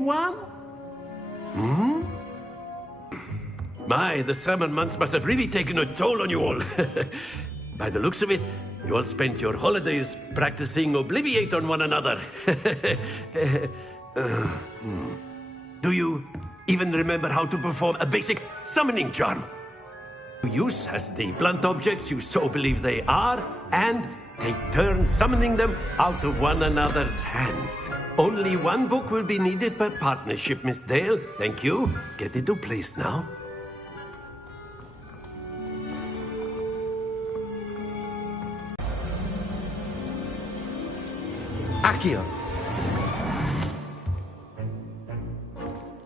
One? Hmm? My, the summer months must have really taken a toll on you all. By the looks of it, you all spent your holidays practicing Obliviate on one another. Do you even remember how to perform a basic summoning charm? Use as the blunt objects you so believe they are, and take turns summoning them out of one another's hands. Only one book will be needed per partnership, Miss Dale. Thank you. Get into place now. Akio.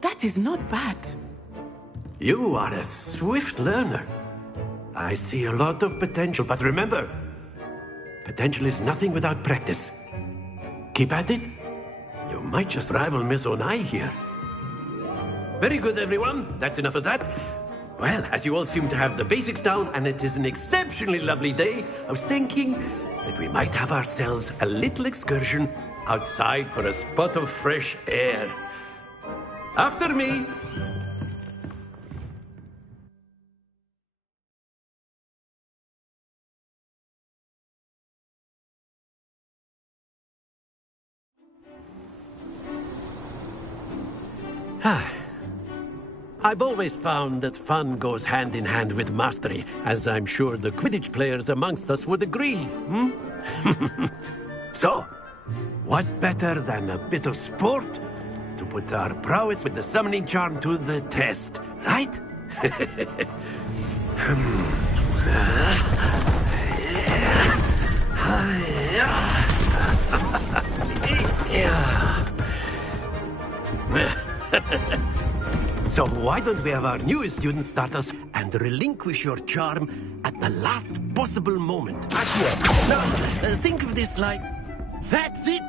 That is not bad. You are a swift learner. I see a lot of potential, but remember, potential is nothing without practice. Keep at it. You might just rival Miss Onai here. Very good, everyone. That's enough of that. Well, as you all seem to have the basics down, and it is an exceptionally lovely day, I was thinking that we might have ourselves a little excursion outside for a spot of fresh air. After me. I've always found that fun goes hand in hand with mastery, as I'm sure the Quidditch players amongst us would agree. So, what better than a bit of sport to put our prowess with the summoning charm to the test, right? So why don't we have our newest student start us and relinquish your charm at the last possible moment? Akio, now think of this like, that's it!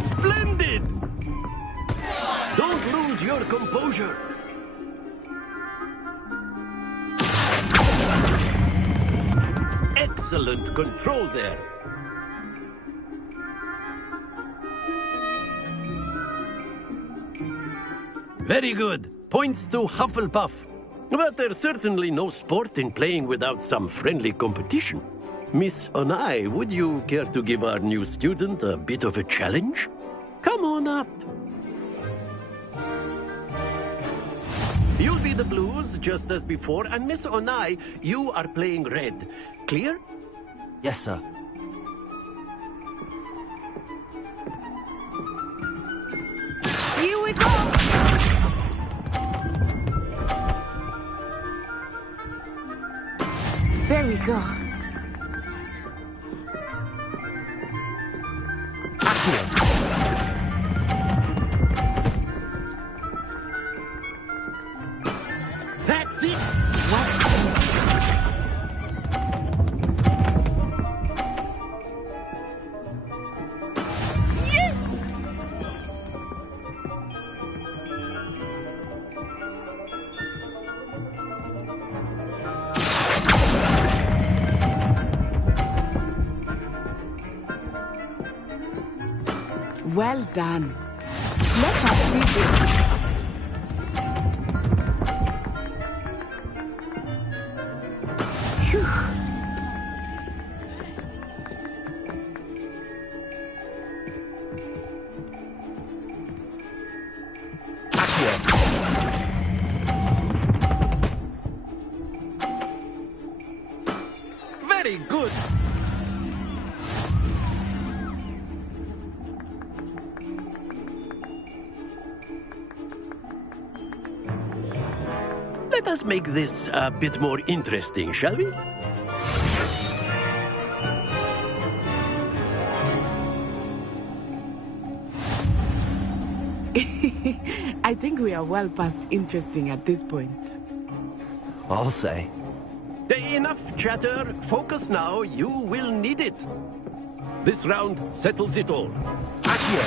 Splendid! Don't lose your composure. Excellent control there. Very good. Points to Hufflepuff. But there's certainly no sport in playing without some friendly competition. Miss Onai, would you care to give our new student a bit of a challenge? Come on up. You'll be the blues, just as before, and Miss Onai, you are playing red. Clear? Yes, sir. Here we go! There we go. That's it! Yes! Well done. Let us see this. Phew. Very good. Let us make this a bit more interesting, shall we? I think we are well past interesting at this point. I'll say. Enough chatter. Focus now. You will need it. This round settles it all. Akio.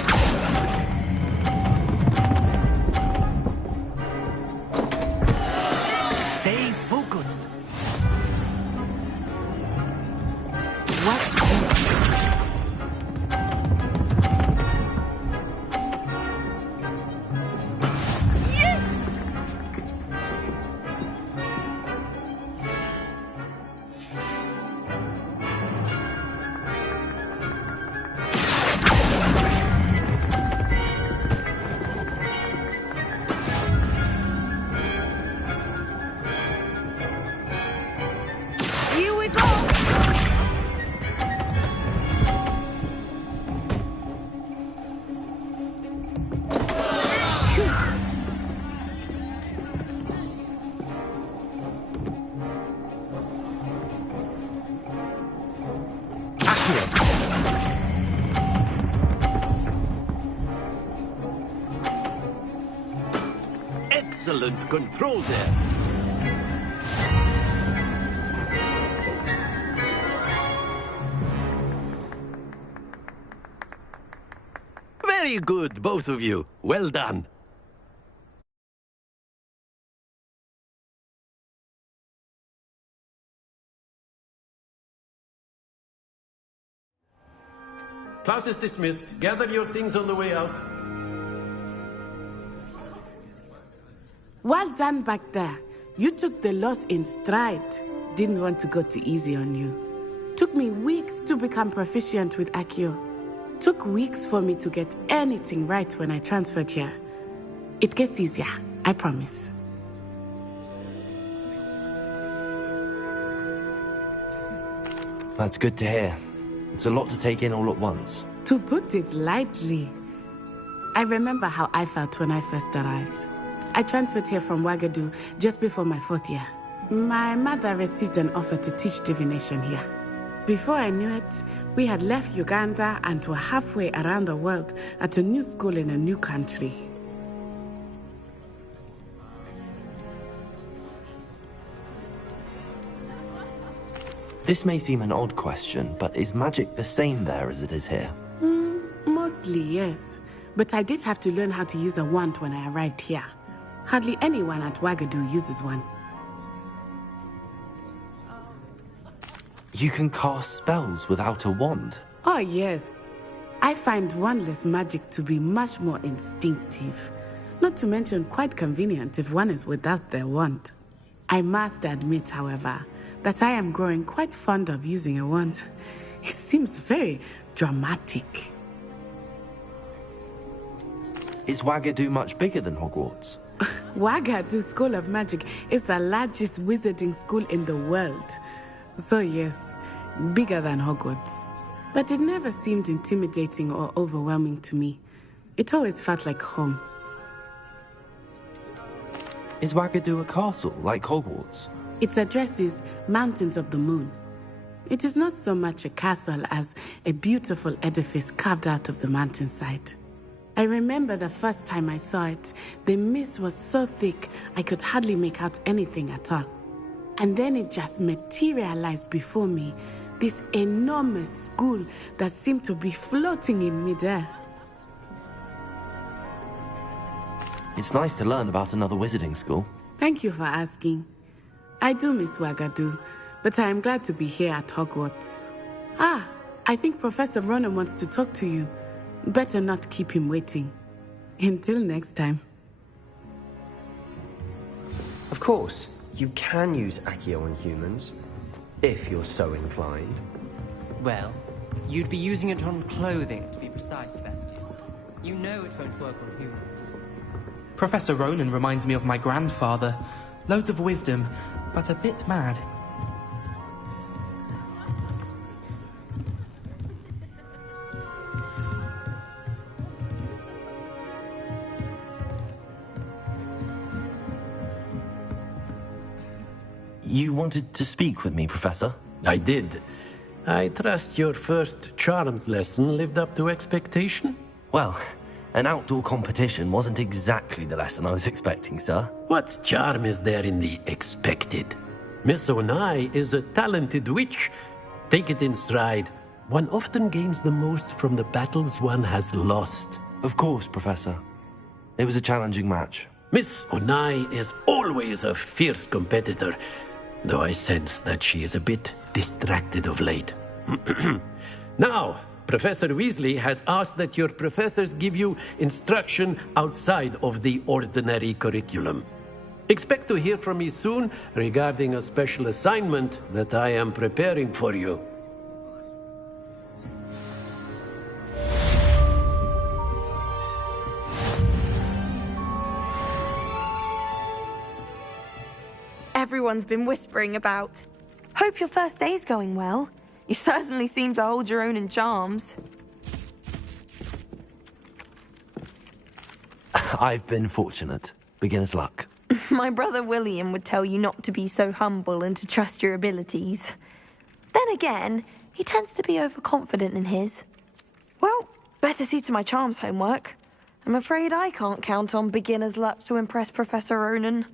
Stay focused. Watch this. Here we go! Excellent control there. Very good, both of you. Well done. Class is dismissed. Gather your things on the way out. Well done back there. You took the loss in stride. Didn't want to go too easy on you. Took me weeks to become proficient with Accio. Took weeks for me to get anything right when I transferred here. It gets easier, I promise. That's good to hear. It's a lot to take in all at once. To put it lightly, I remember how I felt when I first arrived. I transferred here from Ouagadougou just before my 4th year. My mother received an offer to teach divination here. Before I knew it, we had left Uganda and were halfway around the world at a new school in a new country. This may seem an odd question, but is magic the same there as it is here? Mostly, yes. But I did have to learn how to use a wand when I arrived here. Hardly anyone at Ouagadougou uses one. You can cast spells without a wand? Oh, yes. I find wandless magic to be much more instinctive. Not to mention quite convenient if one is without their wand. I must admit, however, that I am growing quite fond of using a wand. It seems very dramatic. Is Ouagadougou much bigger than Hogwarts? Ouagadougou School of Magic is the largest wizarding school in the world. So yes, bigger than Hogwarts. But it never seemed intimidating or overwhelming to me. It always felt like home. Is Ouagadougou a castle, like Hogwarts? Its address is Mountains of the Moon. It is not so much a castle as a beautiful edifice carved out of the mountainside. I remember the first time I saw it, the mist was so thick I could hardly make out anything at all. And then it just materialized before me, this enormous school that seemed to be floating in midair. It's nice to learn about another wizarding school. Thank you for asking. I do miss Ouagadougou, but I am glad to be here at Hogwarts. Ah, I think Professor Ronan wants to talk to you. Better not keep him waiting. Until next time. Of course, you can use Accio on humans, if you're so inclined. Well, you'd be using it on clothing, to be precise, Sebastian. You know it won't work on humans. Professor Ronan reminds me of my grandfather. Loads of wisdom, but a bit mad. You wanted to speak with me, Professor? I did. I trust your first charms lesson lived up to expectation? Well, an outdoor competition wasn't exactly the lesson I was expecting, sir. What charm is there in the expected? Miss Onai is a talented witch. Take it in stride. One often gains the most from the battles one has lost. Of course, Professor. It was a challenging match. Miss Onai is always a fierce competitor, though I sense that she is a bit distracted of late. Now, Professor Weasley has asked that your professors give you instruction outside of the ordinary curriculum. Expect to hear from me soon regarding a special assignment that I am preparing for you. Everyone's been whispering about. Hope your first day's going well. You certainly seem to hold your own in charms. I've been fortunate. Beginner's luck. My brother William would tell you not to be so humble and to trust your abilities. Then again, he tends to be overconfident in his. Well, better see to my charms homework. I'm afraid I can't count on beginner's luck to impress Professor Ronan.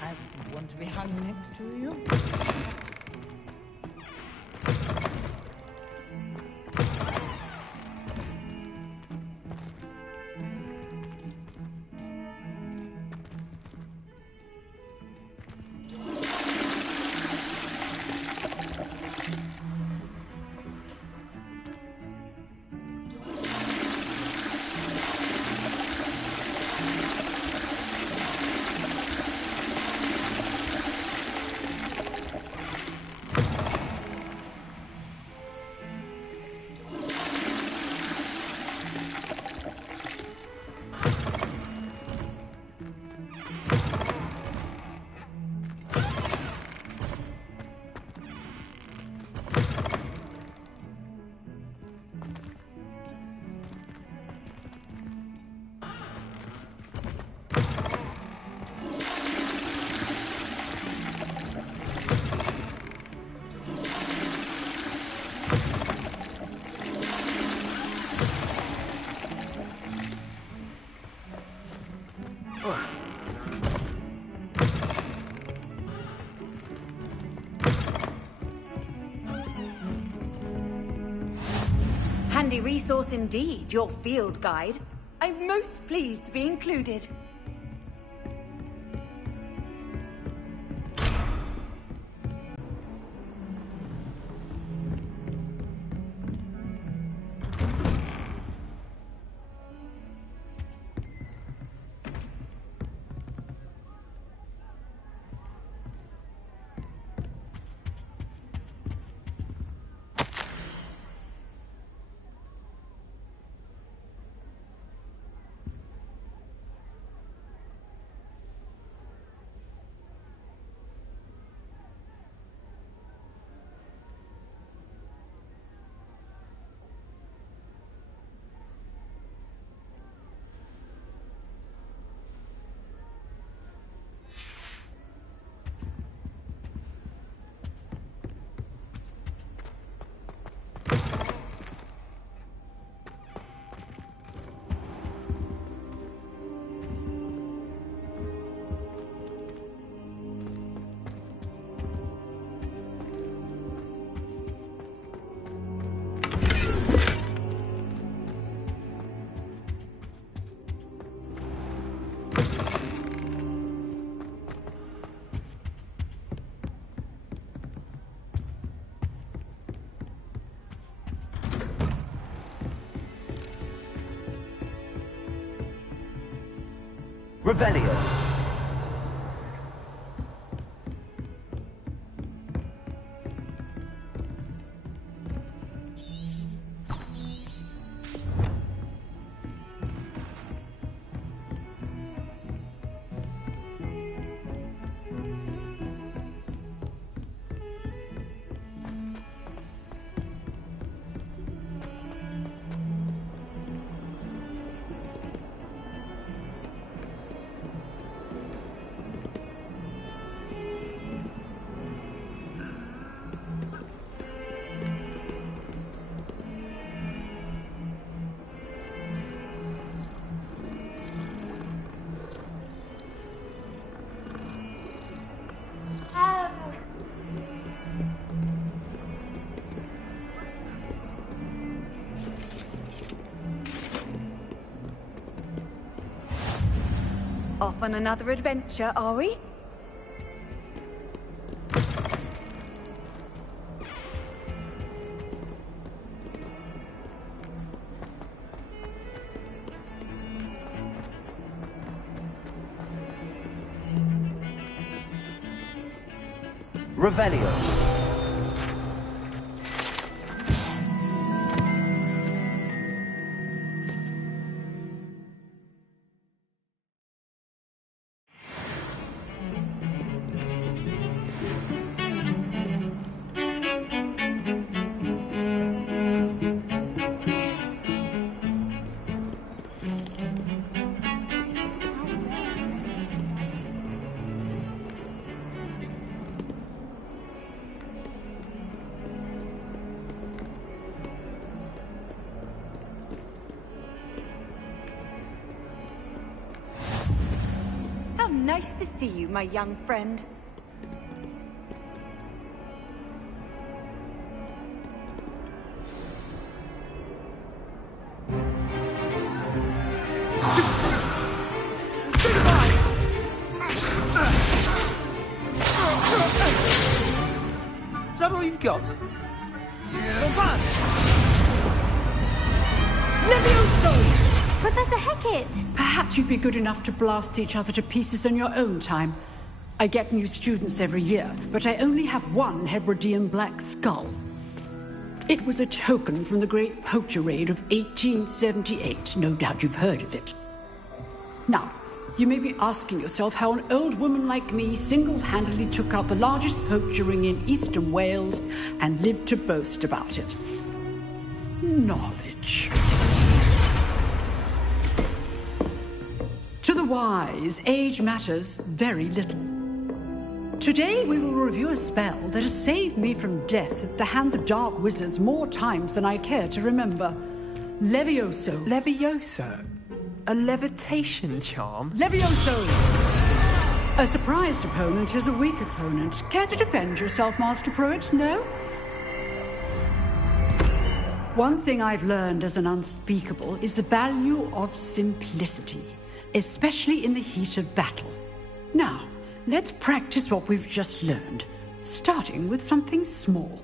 I want to be hung next to you. Handy resource indeed, your field guide. I'm most pleased to be included. Revelio. off on another adventure, are we? Revelio. How nice to see you, my young friend. Is that all you've got? Levioso! Professor Hecat! Perhaps you'd be good enough to blast each other to pieces on your own time. I get new students every year, but I only have one Hebridean black skull. It was a token from the Great Poacher Raid of 1878. No doubt you've heard of it. Now, you may be asking yourself how an old woman like me single-handedly took out the largest poacher ring in eastern Wales and lived to boast about it. Knowledge. To the wise, age matters very little. Today we will review a spell that has saved me from death at the hands of dark wizards more times than I care to remember. Levioso. Levioso? A levitation charm? Levioso! A surprised opponent is a weak opponent. Care to defend yourself, Master Pruitt? No? One thing I've learned as an unspeakable is the value of simplicity, especially in the heat of battle. Now, let's practice what we've just learned, starting with something small.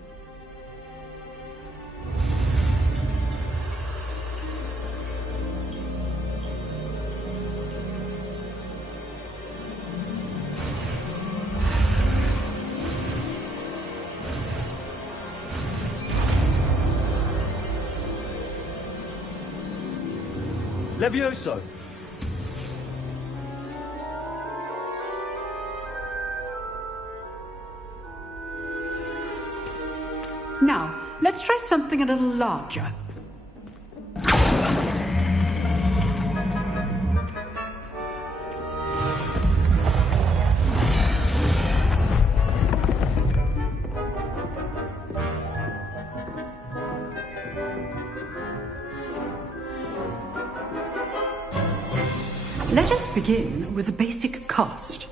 Levioso! Now, let's try something a little larger. Let us begin with the basic cast.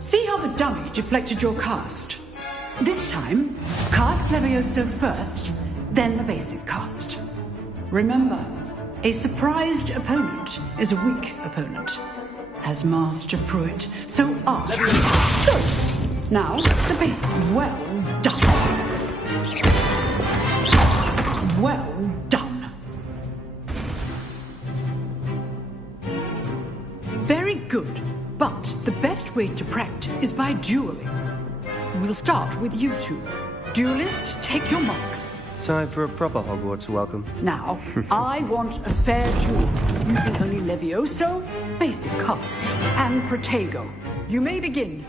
See how the dummy deflected your cast? This time, cast Levioso first, then the basic cast. Remember, a surprised opponent is a weak opponent. As Master Pruitt, so art. So, now, the basic. Well done. Well done. Very good. But the best way to practice is by dueling. We'll start with you two. Duelists, take your marks. Time for a proper Hogwarts welcome. Now, I want a fair duel, using only Levioso, basic cast, and Protego. You may begin.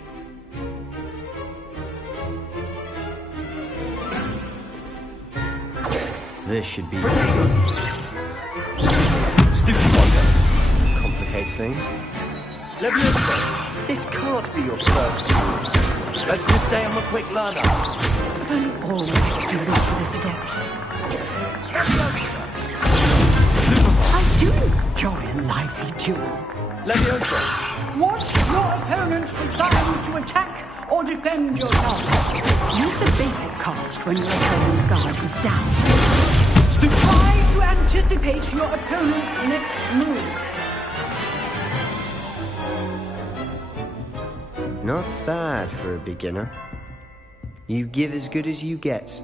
This should be... Stupid wonder. complicates things. Levioso! This can't be your first use. Let's just say I'm a quick learner. I've only always do this for this adept. I do enjoy a lively duel. Levioso! Watch your opponent decide to attack or defend yourself. Use the basic cast when your opponent's guard is down. Try to anticipate your opponent's next move. Not bad for a beginner. You give as good as you get.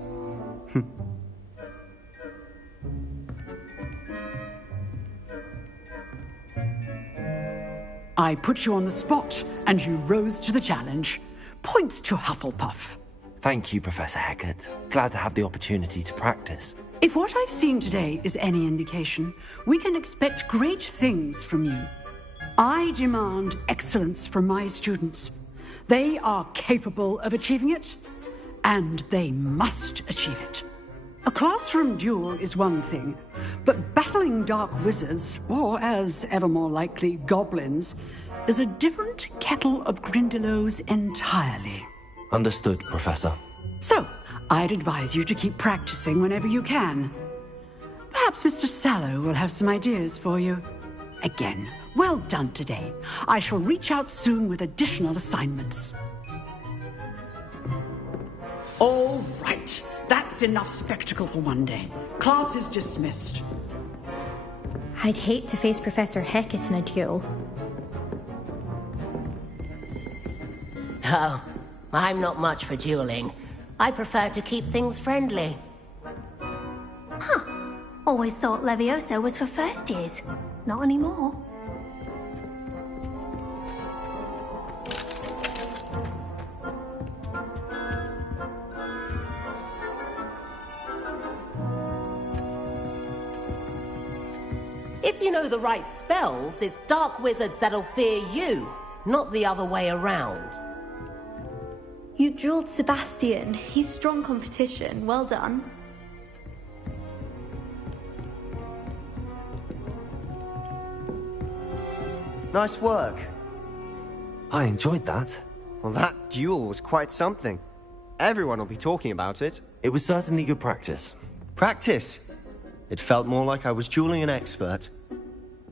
I put you on the spot, and you rose to the challenge. Points to Hufflepuff. Thank you, Professor Hecat. Glad to have the opportunity to practice. If what I've seen today is any indication, we can expect great things from you. I demand excellence from my students. They are capable of achieving it, and they must achieve it. A classroom duel is one thing, but battling dark wizards, or as ever more likely, goblins, is a different kettle of Grindylows entirely. Understood, Professor. So, I'd advise you to keep practicing whenever you can. Perhaps Mr. Sallow will have some ideas for you. Again, well done today. I shall reach out soon with additional assignments. All right. That's enough spectacle for one day. Class is dismissed. I'd hate to face Professor Hecat in a duel. Oh, I'm not much for dueling. I prefer to keep things friendly. Huh. Always thought Levioso was for first years. Not anymore. If you know the right spells, it's dark wizards that'll fear you, not the other way around. You drilled Sebastian. He's strong competition. Well done. Nice work. I enjoyed that. Well, that duel was quite something. Everyone will be talking about it. It was certainly good practice. Practice? It felt more like I was dueling an expert.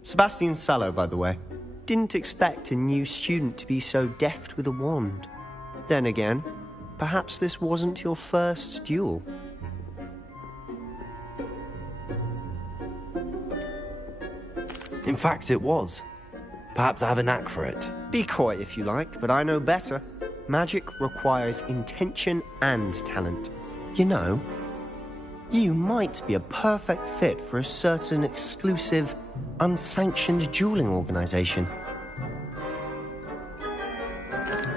Sebastian Sallow, by the way. Didn't expect a new student to be so deft with a wand. Then again, perhaps this wasn't your first duel. In fact, it was. Perhaps I have a knack for it. Be coy if you like, but I know better. Magic requires intention and talent. You know, you might be a perfect fit for a certain exclusive, unsanctioned dueling organization.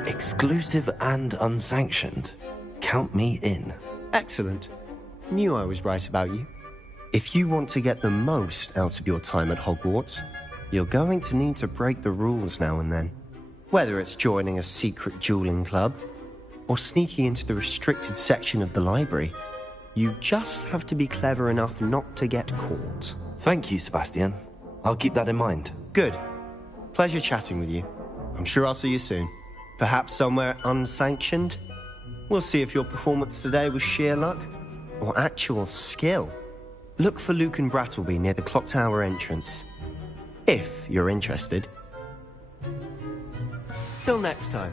Exclusive and unsanctioned. Count me in. Excellent. Knew I was right about you. If you want to get the most out of your time at Hogwarts, you're going to need to break the rules now and then. Whether it's joining a secret dueling club, or sneaking into the restricted section of the library, you just have to be clever enough not to get caught. Thank you, Sebastian. I'll keep that in mind. Good. Pleasure chatting with you. I'm sure I'll see you soon. Perhaps somewhere unsanctioned? We'll see if your performance today was sheer luck, or actual skill. Look for Luke and Brattleby near the clock tower entrance. If you're interested. Till next time.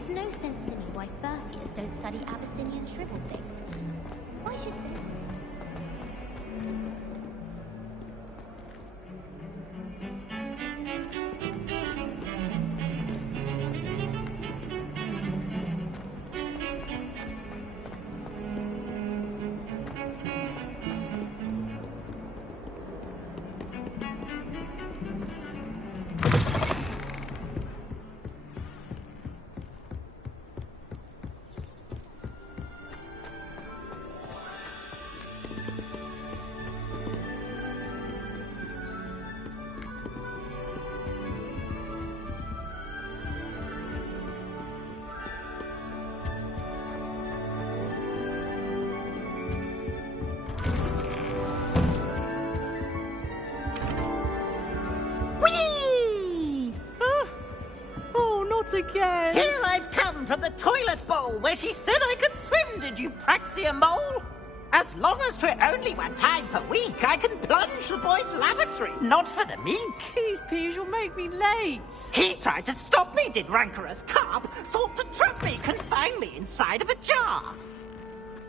makes no sense to me why first years don't study Abyssinian shrivel things. Why should they? Again. Here I've come from the toilet bowl where she said I could swim, did you praxia mole? As long as 'twere only one time per week, I can plunge the boy's lavatory, not for the meek. These peas will make me late. He tried to stop me, did rancorous carp, sought to trap me, confine me inside of a jar.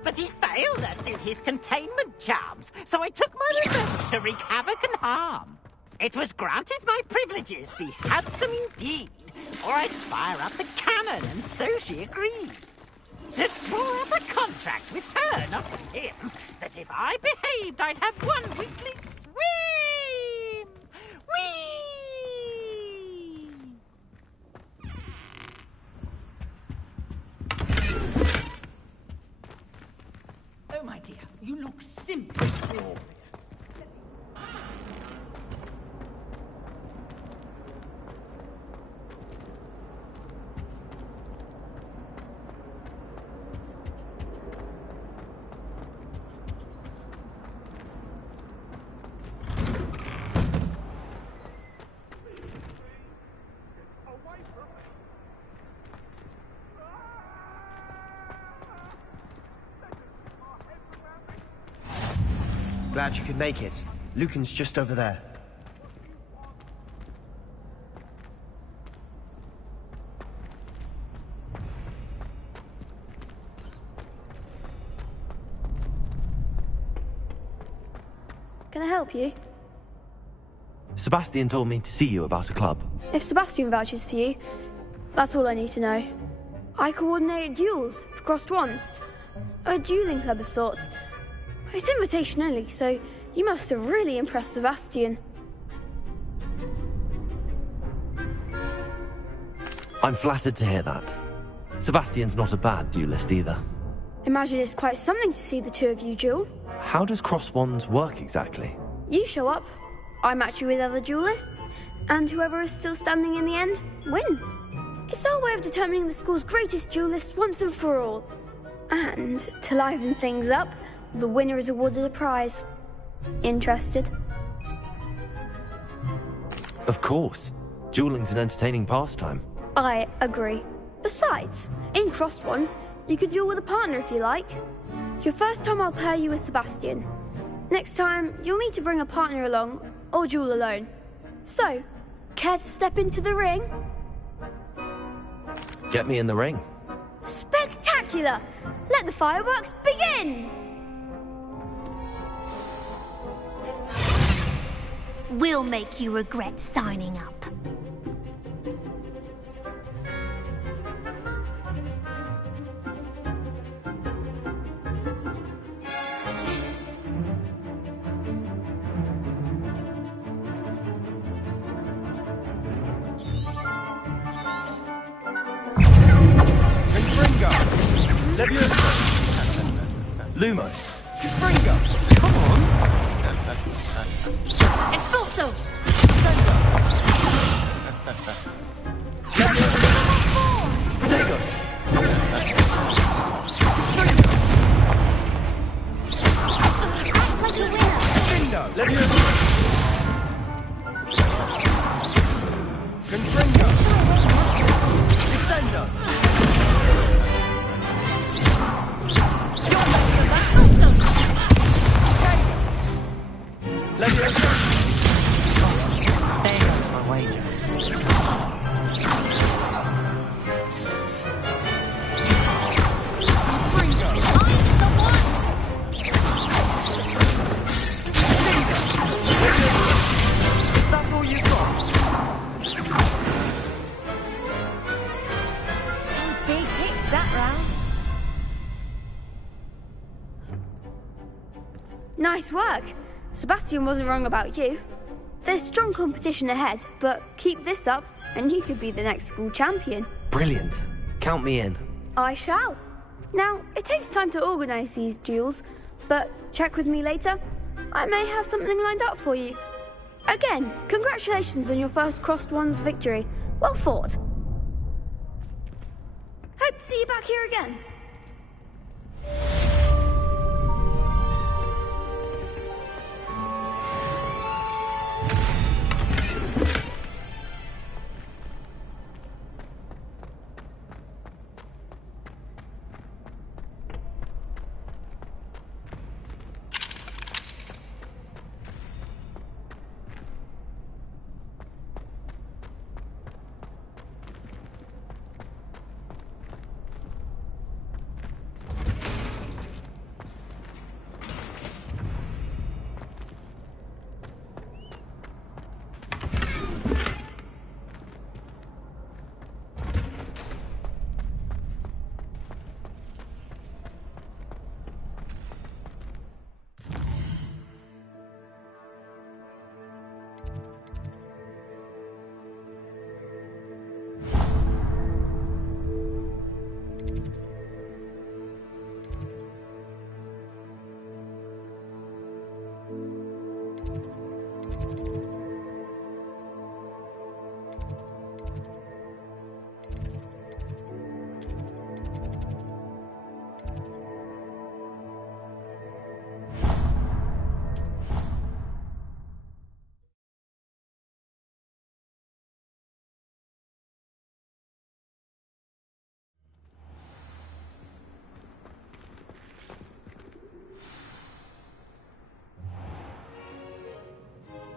But he failed, as did his containment charms, so I took my revenge to wreak havoc and harm. It was granted my privileges, be handsome indeed, or I'd fire up the cannon, and so she agreed. To draw up a contract with her, not with him, that if I behaved, I'd have one weekly swim! Whee! Oh, my dear, you look simply glorious. Glad you could make it. Lucan's just over there. Can I help you? Sebastian told me to see you about a club. If Sebastian vouches for you, that's all I need to know. I coordinate duels for crossed wands. A dueling club of sorts. It's invitation only, so you must have really impressed Sebastian. I'm flattered to hear that. Sebastian's not a bad duelist either. Imagine it's quite something to see the two of you duel. How does cross wands work exactly? You show up, I match you with other duelists, and whoever is still standing in the end wins. It's our way of determining the school's greatest duelist once and for all. And to liven things up, the winner is awarded a prize. Interested? Of course. Dueling's an entertaining pastime. I agree. Besides, in crossed ones, you could duel with a partner if you like. Your first time I'll pair you with Sebastian. Next time, you'll need to bring a partner along, or duel alone. So, care to step into the ring? Get me in the ring. Spectacular! Let the fireworks begin! We'll make you regret signing up. Lumos. Fringo, come on. Expulso! Dago. Act like a winner! Findo, Levioso. Confringo. Descendo. There goes my wager. Nice work. Sebastian wasn't wrong about you. There's strong competition ahead, but keep this up and you could be the next school champion. Brilliant. Count me in. I shall. Now, it takes time to organise these duels, but check with me later. I may have something lined up for you. Again, congratulations on your first Crossed Wands victory. Well fought. Hope to see you back here again.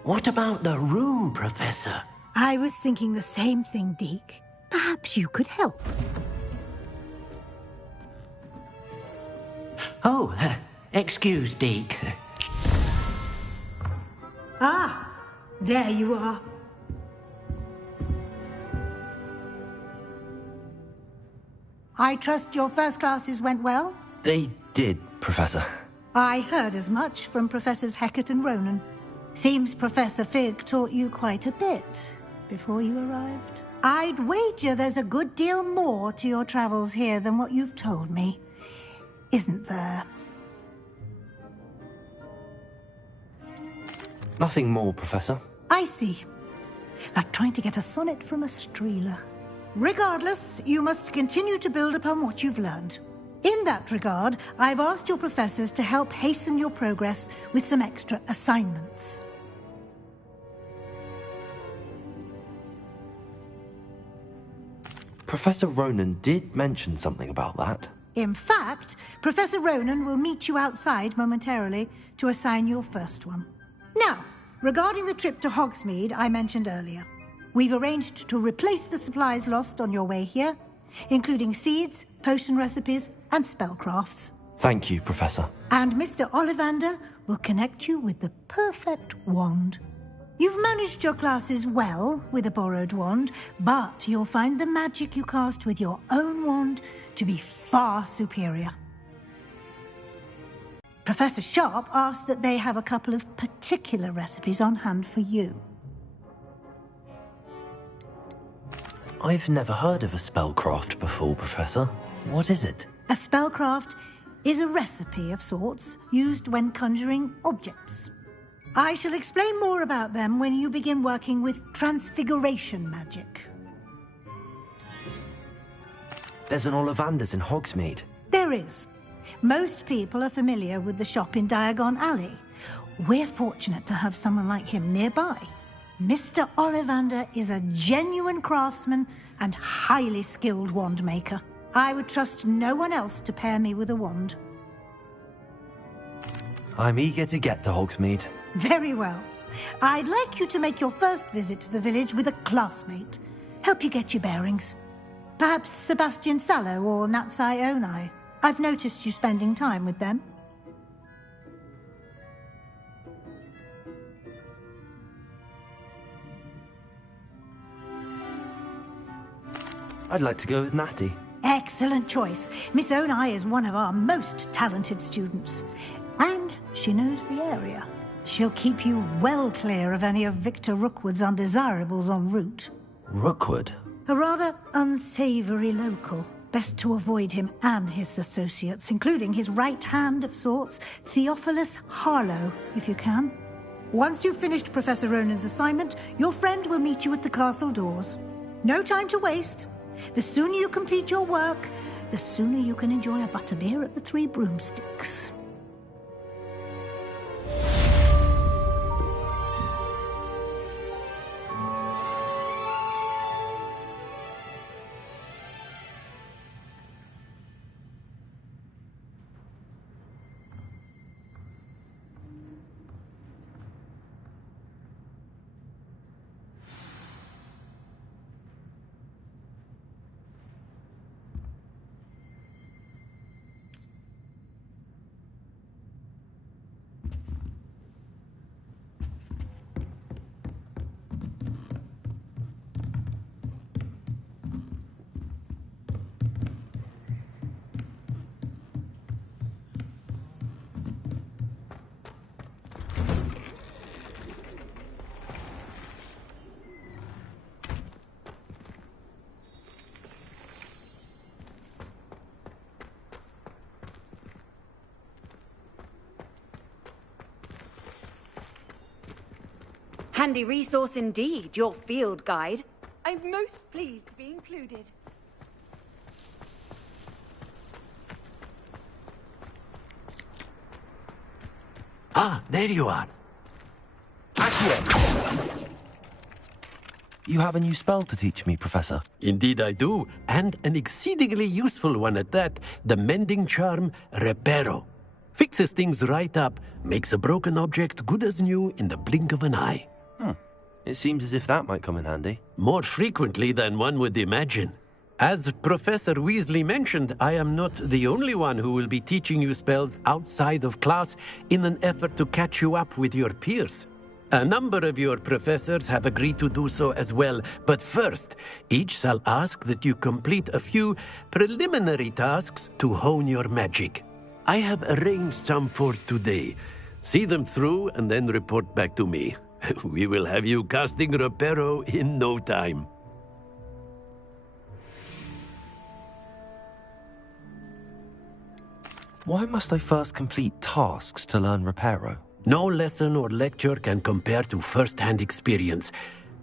What about the room, Professor? I was thinking the same thing, Deke. Perhaps you could help. Oh, excuse, Deke. Ah, there you are. I trust your first classes went well? They did, Professor. I heard as much from Professors Hecat and Ronan. Seems Professor Fig taught you quite a bit before you arrived. I'd wager there's a good deal more to your travels here than what you've told me, isn't there? Nothing more, Professor. I see. Like trying to get a sonnet from a streeler. Regardless, you must continue to build upon what you've learned. In that regard, I've asked your professors to help hasten your progress with some extra assignments. Professor Ronan did mention something about that. In fact, Professor Ronan will meet you outside momentarily to assign your first one. Now, regarding the trip to Hogsmeade I mentioned earlier, we've arranged to replace the supplies lost on your way here, including seeds, potion recipes, and spellcrafts. Thank you, Professor. And Mr. Ollivander will connect you with the perfect wand. You've managed your classes well with a borrowed wand, but you'll find the magic you cast with your own wand to be far superior. Professor Sharp asked that they have a couple of particular recipes on hand for you. I've never heard of a spellcraft before, Professor. What is it? A spellcraft is a recipe of sorts used when conjuring objects. I shall explain more about them when you begin working with transfiguration magic. There's an Ollivander's in Hogsmeade. There is. Most people are familiar with the shop in Diagon Alley. We're fortunate to have someone like him nearby. Mr. Ollivander is a genuine craftsman and highly skilled wand maker. I would trust no one else to pair me with a wand. I'm eager to get to Hogsmeade. Very well. I'd like you to make your first visit to the village with a classmate. Help you get your bearings. Perhaps Sebastian Sallow or Natsai Onai. I've noticed you spending time with them. I'd like to go with Natty. Excellent choice. Miss Onai is one of our most talented students. And she knows the area. She'll keep you well clear of any of Victor Rookwood's undesirables en route. Rookwood? A rather unsavory local. Best to avoid him and his associates, including his right hand of sorts, Theophilus Harlow, if you can. Once you've finished Professor Ronan's assignment, your friend will meet you at the castle doors. No time to waste. The sooner you complete your work, the sooner you can enjoy a butterbeer at the Three Broomsticks. Handy resource indeed, your field guide. I'm most pleased to be included. Ah, there you are. You have a new spell to teach me, Professor. Indeed I do, and an exceedingly useful one at that. The mending charm, Reparo. Fixes things right up, makes a broken object good as new in the blink of an eye. It seems as if that might come in handy. More frequently than one would imagine. As Professor Weasley mentioned, I am not the only one who will be teaching you spells outside of class in an effort to catch you up with your peers. A number of your professors have agreed to do so as well, but first, each shall ask that you complete a few preliminary tasks to hone your magic. I have arranged some for today. See them through and then report back to me. We will have you casting Reparo in no time. Why must I first complete tasks to learn Reparo? No lesson or lecture can compare to first-hand experience,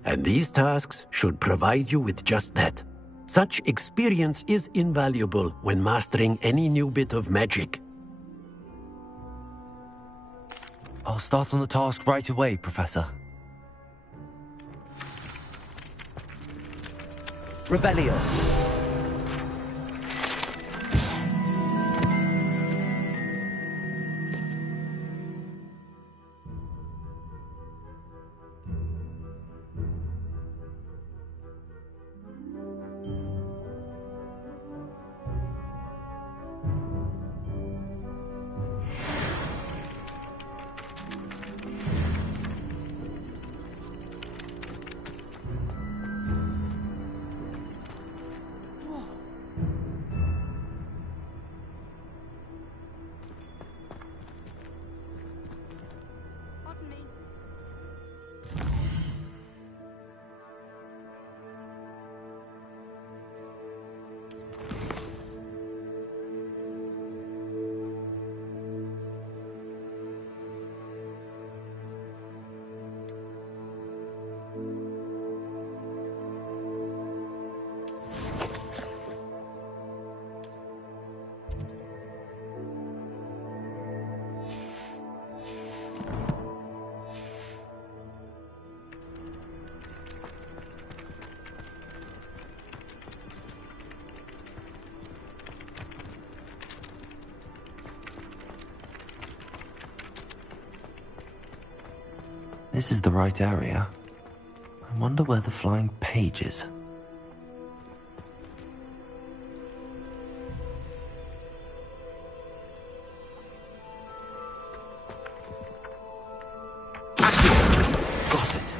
and these tasks should provide you with just that. Such experience is invaluable when mastering any new bit of magic. I'll start on the task right away, Professor. Revelio. This is the right area. I wonder where the flying page is. Got it.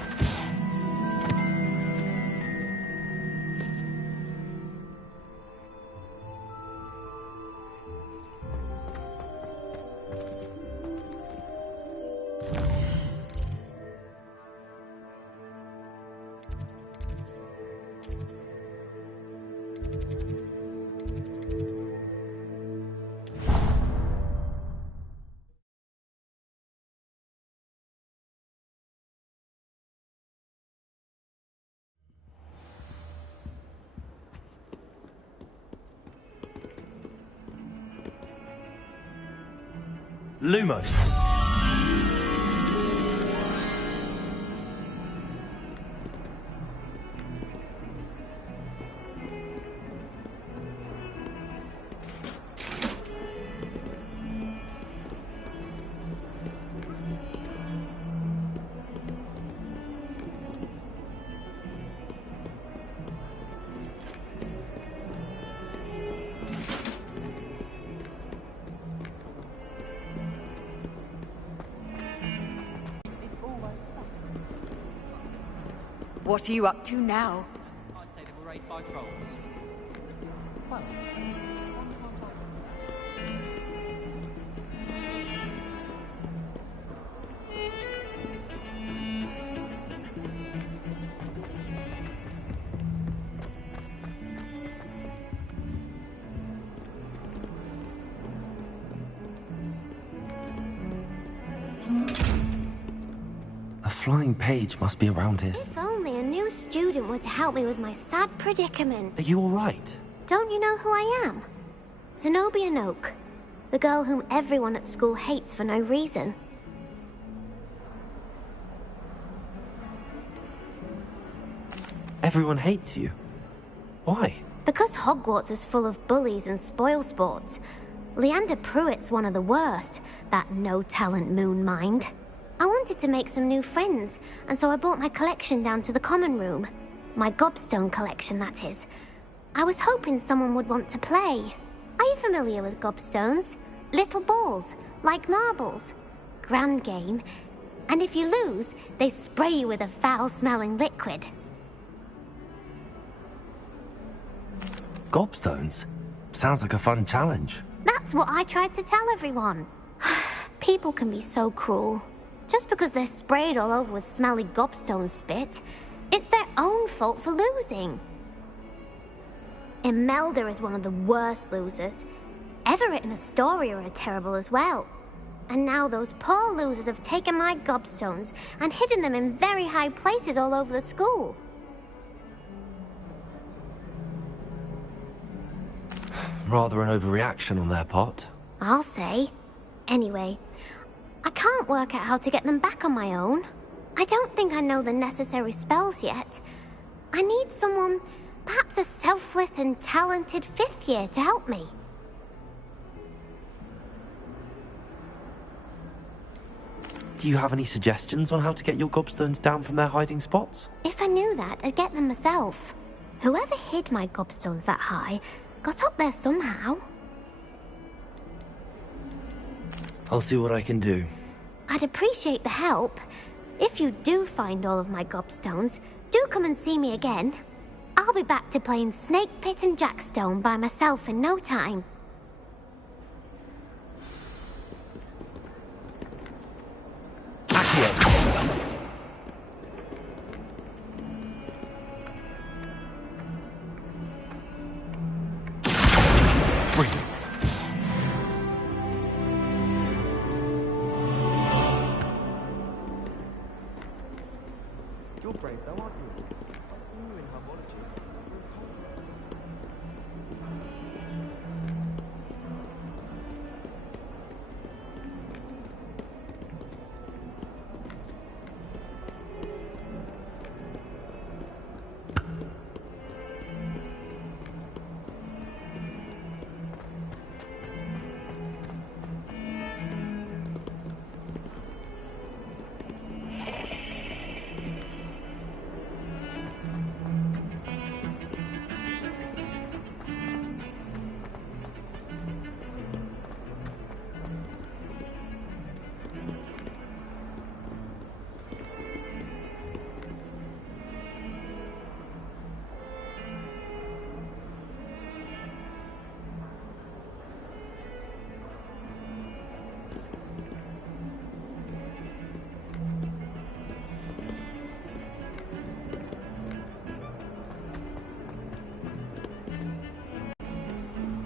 Lumos. What are you up to now? I'd say they were raised by trolls. Well, A flying page must be around here. If only a new student were to help me with my sad predicament. Are you alright? Don't you know who I am? Zenobia Noak, the girl whom everyone at school hates for no reason. Everyone hates you. Why? Because Hogwarts is full of bullies and spoilsports. Leander Pruitt's one of the worst, that no-talent moon mind. I wanted to make some new friends, and so I brought my collection down to the common room. My gobstone collection, that is. I was hoping someone would want to play. Are you familiar with gobstones? Little balls, like marbles. Grand game. And if you lose, they spray you with a foul-smelling liquid. Gobstones? Sounds like a fun challenge. That's what I tried to tell everyone. People can be so cruel. Just because they're sprayed all over with smelly gobstone spit, it's their own fault for losing. Imelda is one of the worst losers. Everett and Astoria are terrible as well. And now those poor losers have taken my gobstones and hidden them in very high places all over the school. Rather an overreaction on their part. I'll say. Anyway, I can't work out how to get them back on my own. I don't think I know the necessary spells yet. I need someone, perhaps a selfless and talented fifth year to help me. Do you have any suggestions on how to get your gobstones down from their hiding spots? If I knew that, I'd get them myself. Whoever hid my gobstones that high got up there somehow. I'll see what I can do. I'd appreciate the help. If you do find all of my gobstones, do come and see me again. I'll be back to playing Snake Pit and Jackstone by myself in no time. You're brave though, aren't you? You in harmology.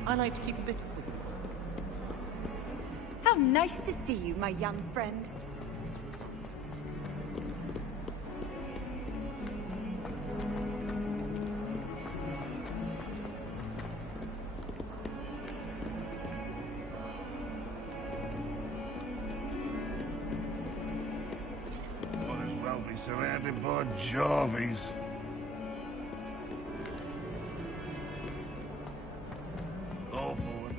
I like to keep a bit. How nice to see you, my young friend. well be surrounded by Jarvies. Awful when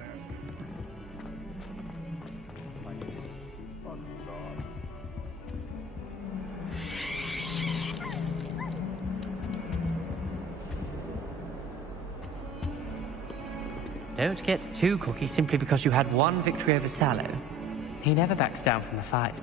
they're... Don't get too cocky simply because you had one victory over Sallow. He never backs down from a fight.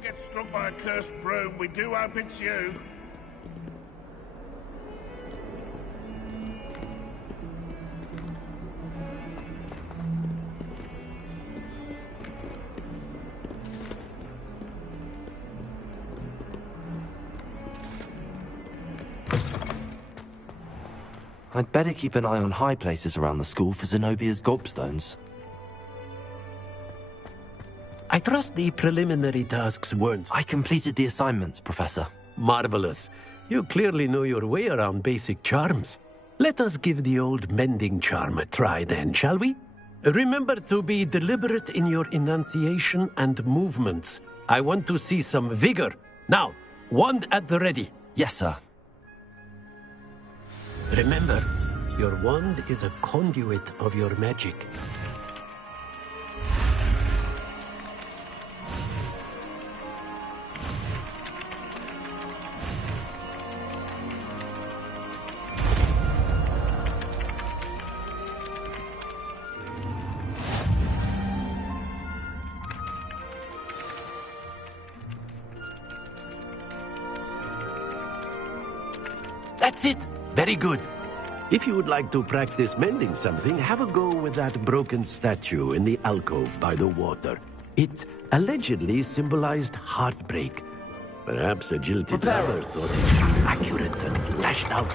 Get struck by a cursed broom, we do hope it's you. I'd better keep an eye on high places around the school for Zenobia's gobstones. I trust the preliminary tasks weren't... I completed the assignments, Professor. Marvelous. You clearly know your way around basic charms. Let us give the old mending charm a try then, shall we? Remember to be deliberate in your enunciation and movements. I want to see some vigor. Now, wand at the ready. Yes, sir. Remember, your wand is a conduit of your magic. That's it! Very good. If you would like to practice mending something, have a go with that broken statue in the alcove by the water. It allegedly symbolized heartbreak. Perhaps a jilted lover thought it accurate and lashed out.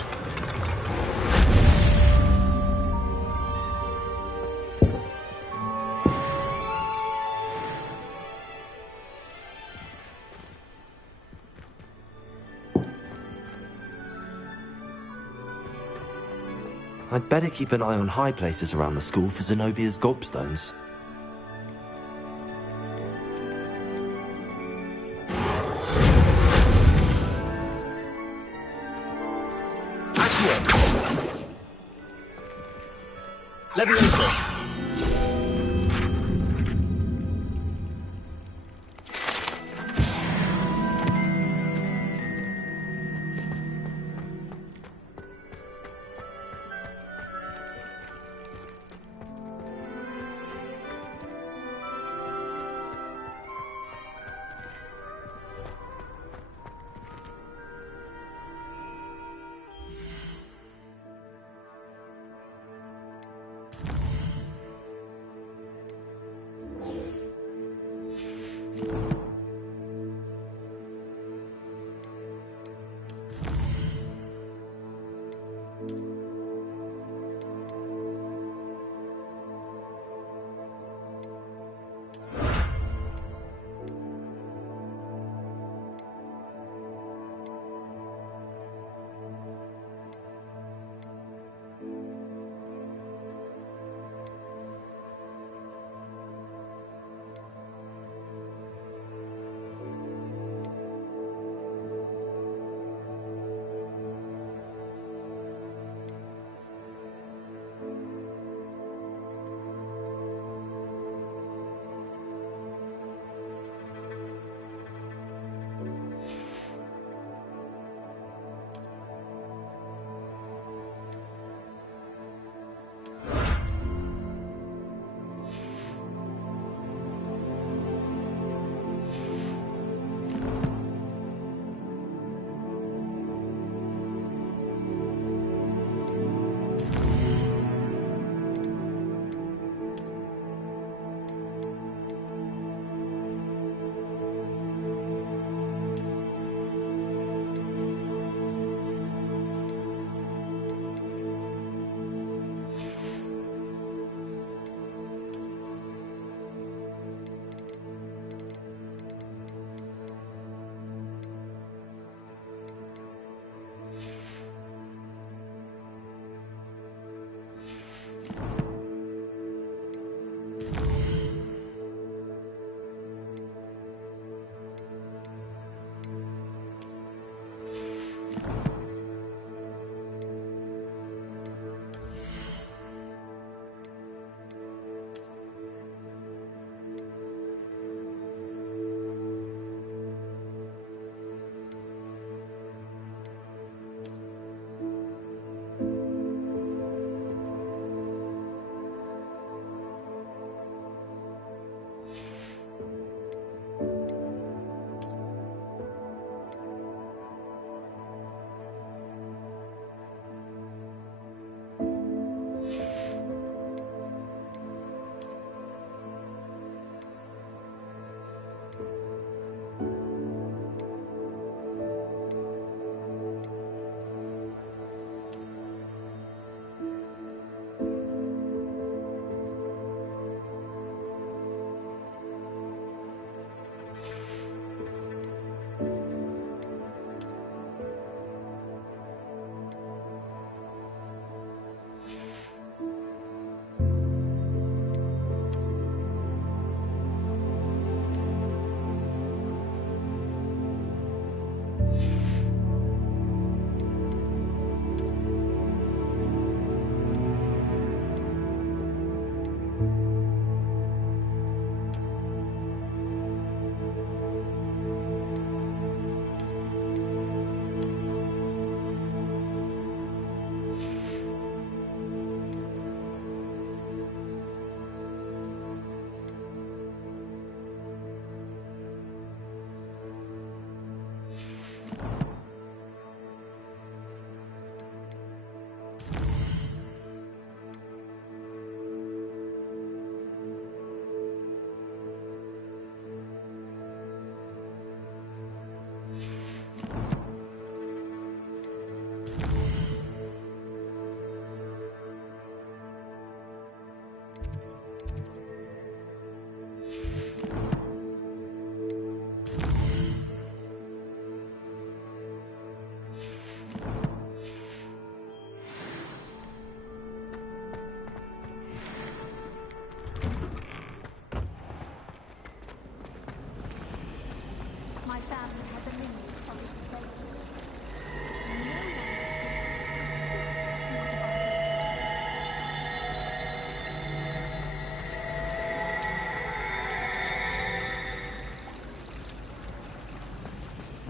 I'd better keep an eye on high places around the school for Zenobia's gobstones. Levioso!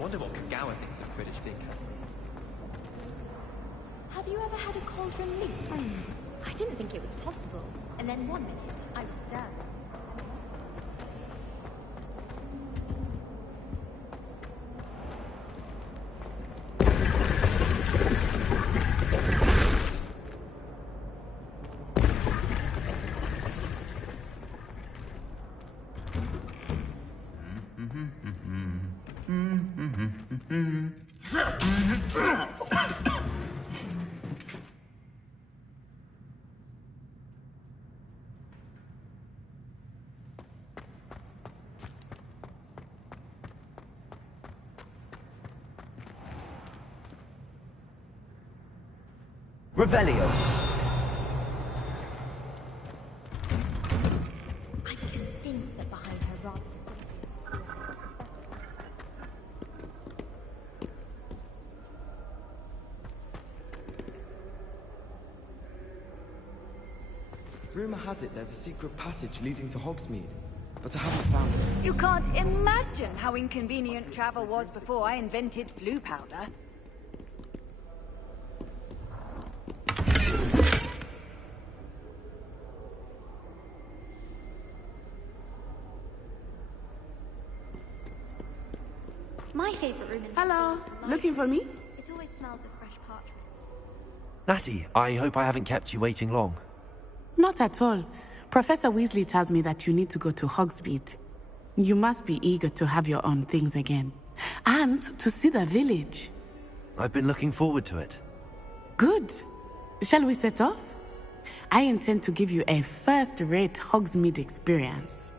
wonder what Kagawa thinks of British being Catholic. Have you ever had a cauldron leak? I didn't think it was possible. And then one minute, I was scared. Revelio. I'm convinced that behind her rather Rumor has it there's a secret passage leading to Hogsmeade, but I haven't found it. You can't imagine how inconvenient travel was before I invented flu powder. My favourite room in the Hello, school. looking for me? It always smells of fresh parchment. Natty, I hope I haven't kept you waiting long. Not at all. Professor Weasley tells me that you need to go to Hogsmeade. You must be eager to have your own things again. And to see the village. I've been looking forward to it. Good. Shall we set off? I intend to give you a first-rate Hogsmeade experience.